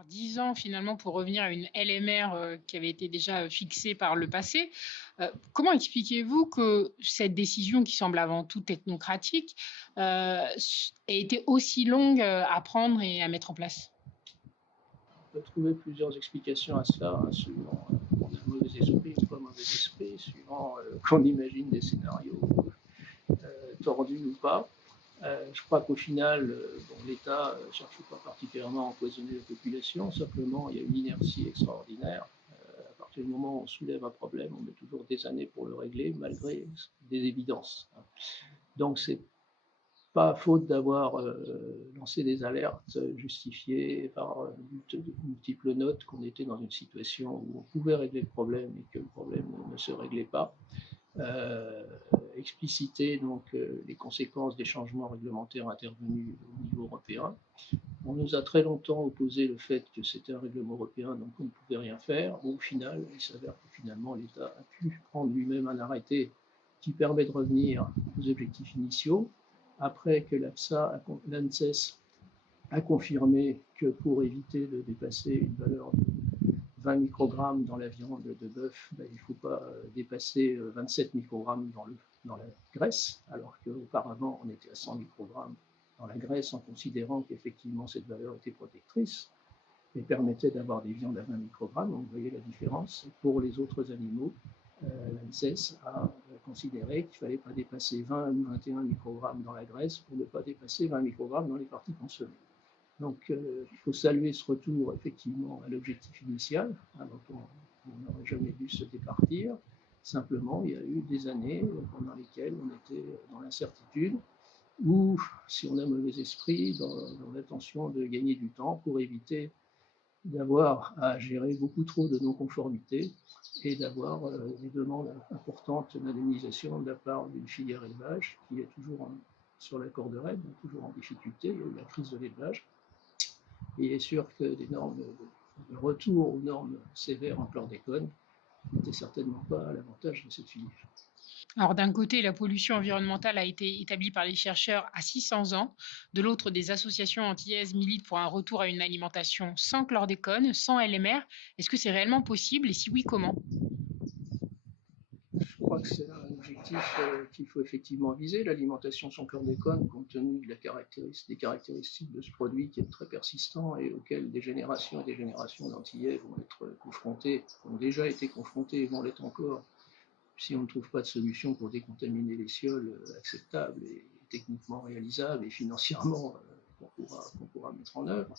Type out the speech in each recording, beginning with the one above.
Alors 10 ans finalement pour revenir à une LMR, qui avait été déjà, fixée par le passé. Comment expliquez-vous que cette décision qui semble avant tout technocratique, ait été aussi longue, à prendre et à mettre en place? On peut trouver plusieurs explications à cela, hein, suivant qu'on a un mauvais esprit ou pas mauvais esprit, suivant qu'on imagine des scénarios tordus ou pas. Je crois qu'au final, bon, l'État ne cherche pas particulièrement à empoisonner la population, simplement il y a une inertie extraordinaire. À partir du moment où on soulève un problème, on met toujours des années pour le régler, malgré des évidences. Donc c'est pas faute d'avoir lancé des alertes justifiées par de multiples notes qu'on était dans une situation où on pouvait régler le problème et que le problème ne se réglait pas. Euh, Expliciter donc les conséquences des changements réglementaires intervenus au niveau européen. On nous a très longtemps opposé le fait que c'était un règlement européen, donc on ne pouvait rien faire. Bon, au final, il s'avère que finalement l'État a pu prendre lui-même un arrêté qui permet de revenir aux objectifs initiaux, après que l'ANSES a confirmé que pour éviter de dépasser une valeur de 20 microgrammes dans la viande de bœuf, ben, il ne faut pas dépasser 27 microgrammes dans la graisse, alors qu'auparavant on était à 100 microgrammes dans la graisse en considérant qu'effectivement cette valeur était protectrice et permettait d'avoir des viandes à 20 microgrammes. Donc vous voyez la différence. Pour les autres animaux, l'ANSES a considéré qu'il ne fallait pas dépasser 20 ou 21 microgrammes dans la graisse pour ne pas dépasser 20 microgrammes dans les parties consommées. Donc il faut saluer ce retour effectivement à l'objectif initial, hein, dont on n'aurait jamais dû se départir. Simplement, il y a eu des années pendant lesquelles on était dans l'incertitude, ou si on a mauvais esprit, dans l'intention de gagner du temps pour éviter d'avoir à gérer beaucoup trop de non-conformités et d'avoir des demandes importantes d'indemnisation de la part d'une filière élevage qui est toujours sur la corde raide, toujours en difficulté. Il y a eu la crise de l'élevage. Et il est sûr que des normes, le retour aux normes sévères en chlordécone n'était certainement pas à l'avantage de cette filière. Alors d'un côté, la pollution environnementale a été établie par les chercheurs à 600 ans. De l'autre, des associations antillaises militent pour un retour à une alimentation sans chlordécone, sans LMR. Est-ce que c'est réellement possible et si oui, comment? Je crois que c'est un objectif qu'il faut effectivement viser, l'alimentation sans chlordécone, compte tenu de des caractéristiques de ce produit qui est très persistant et auquel des générations et des générations d'Antillais vont être confrontés, ont déjà été confrontés et vont l'être encore si on ne trouve pas de solution pour décontaminer les sioles acceptable et techniquement réalisable et financièrement qu'on pourra mettre en œuvre.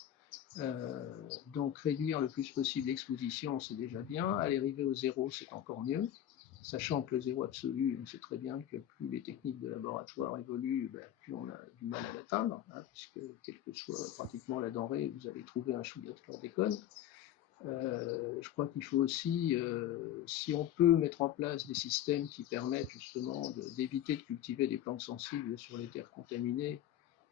Euh, donc réduire le plus possible l'exposition, c'est déjà bien. Aller arriver au zéro, c'est encore mieux. Sachant que le zéro absolu, on sait très bien que plus les techniques de laboratoire évoluent, ben, plus on a du mal à l'atteindre, hein, puisque quelle que soit pratiquement la denrée, vous allez trouver un chouïa de chlordécone. Je crois qu'il faut aussi, si on peut mettre en place des systèmes qui permettent justement d'éviter de cultiver des plantes sensibles sur les terres contaminées,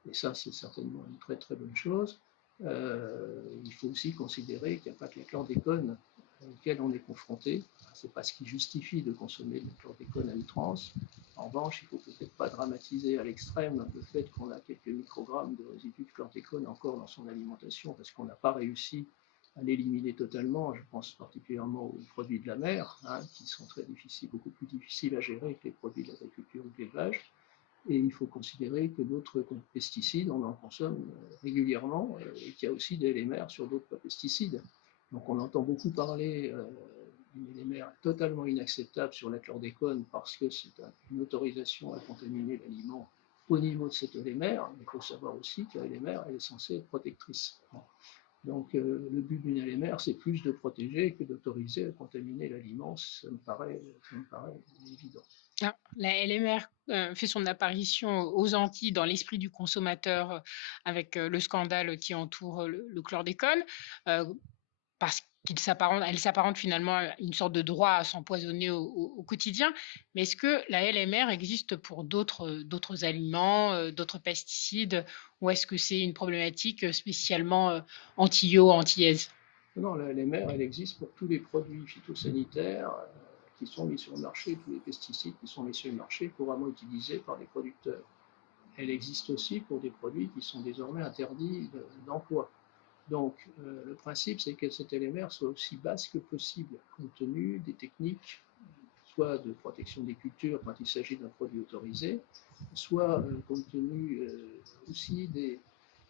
et ça c'est certainement une très très bonne chose, il faut aussi considérer qu'il n'y a pas que la chlordécone auquel on est confronté. Ce n'est pas ce qui justifie de consommer de la chlordécone à outrance. En revanche, il ne faut peut-être pas dramatiser à l'extrême le fait qu'on a quelques microgrammes de résidus de chlordécone encore dans son alimentation parce qu'on n'a pas réussi à l'éliminer totalement. Je pense particulièrement aux produits de la mer, hein, qui sont très difficiles, beaucoup plus difficiles à gérer que les produits de l'agriculture ou de l'élevage. Et il faut considérer que d'autres pesticides, on en consomme régulièrement et qu'il y a aussi des LMR sur d'autres pesticides. Donc on entend beaucoup parler d'une LMR totalement inacceptable sur la chlordécone parce que c'est une autorisation à contaminer l'aliment au niveau de cette LMR, mais il faut savoir aussi que la LMR elle est censée être protectrice. Bon. Donc le but d'une LMR, c'est plus de protéger que d'autoriser à contaminer l'aliment, ça me paraît évident. Ah, la LMR, fait son apparition aux Antilles dans l'esprit du consommateur, avec, le scandale qui entoure, le chlordécone, heu, parce elle s'apparente finalement à une sorte de droit à s'empoisonner au quotidien. Mais est-ce que la LMR existe pour d'autres aliments, d'autres pesticides? Ou est-ce que c'est une problématique, spécialement, antillaise? Non, la LMR, elle existe pour tous les produits phytosanitaires qui sont mis sur le marché, tous les pesticides qui sont mis sur le marché couramment utilisés par les producteurs. Elle existe aussi pour des produits qui sont désormais interdits d'emploi. Donc, le principe, c'est que cette LMR soit aussi basse que possible, compte tenu des techniques, soit de protection des cultures quand il s'agit d'un produit autorisé, soit compte tenu aussi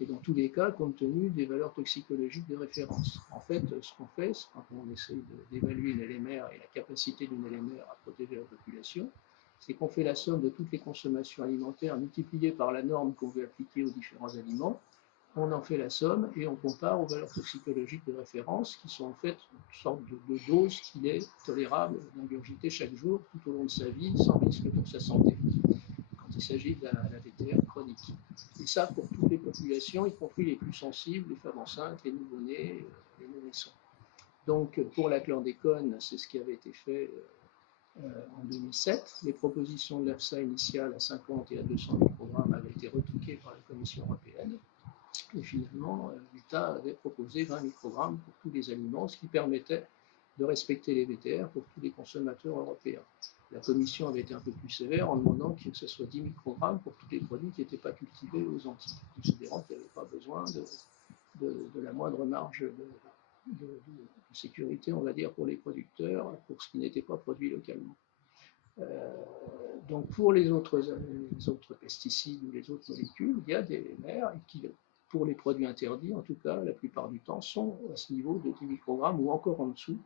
et dans tous les cas, compte tenu des valeurs toxicologiques de référence. En fait, ce qu'on fait, quand on essaie d'évaluer une LMR et la capacité d'une LMR à protéger la population, c'est qu'on fait la somme de toutes les consommations alimentaires multipliées par la norme qu'on veut appliquer aux différents aliments. On en fait la somme et on compare aux valeurs toxicologiques de référence qui sont en fait une sorte de dose qu'il est tolérable d'ingurgiter chaque jour tout au long de sa vie sans risque pour sa santé quand il s'agit d'un AVTR chronique. Et ça pour toutes les populations, y compris les plus sensibles, les femmes enceintes, les nouveau-nés, les nourrissons. Donc pour la chlordécone, c'est ce qui avait été fait en 2007. Les propositions de l'EFSA initiales à 50 et à 200 microgrammes avaient été retoquées par la Commission européenne. Et finalement, l'État avait proposé 20 microgrammes pour tous les aliments, ce qui permettait de respecter les VTR pour tous les consommateurs européens. La Commission avait été un peu plus sévère en demandant que ce soit 10 microgrammes pour tous les produits qui n'étaient pas cultivés aux Antilles, considérant qu'il n'y avait pas besoin de la moindre marge de sécurité, on va dire, pour les producteurs, pour ce qui n'était pas produit localement. Donc pour les autres pesticides ou les autres molécules, il y a des LMR qui, pour les produits interdits, en tout cas, la plupart du temps, sont à ce niveau de 10 microgrammes ou encore en dessous,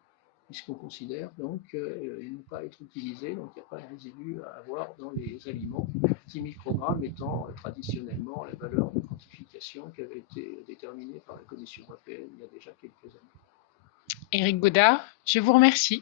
puisqu'on considère donc qu'ils ne vont pas être utilisés, donc il n'y a pas de résidus à avoir dans les aliments, 10 microgrammes étant traditionnellement la valeur de quantification qui avait été déterminée par la Commission européenne il y a déjà quelques années. Éric Godard, je vous remercie.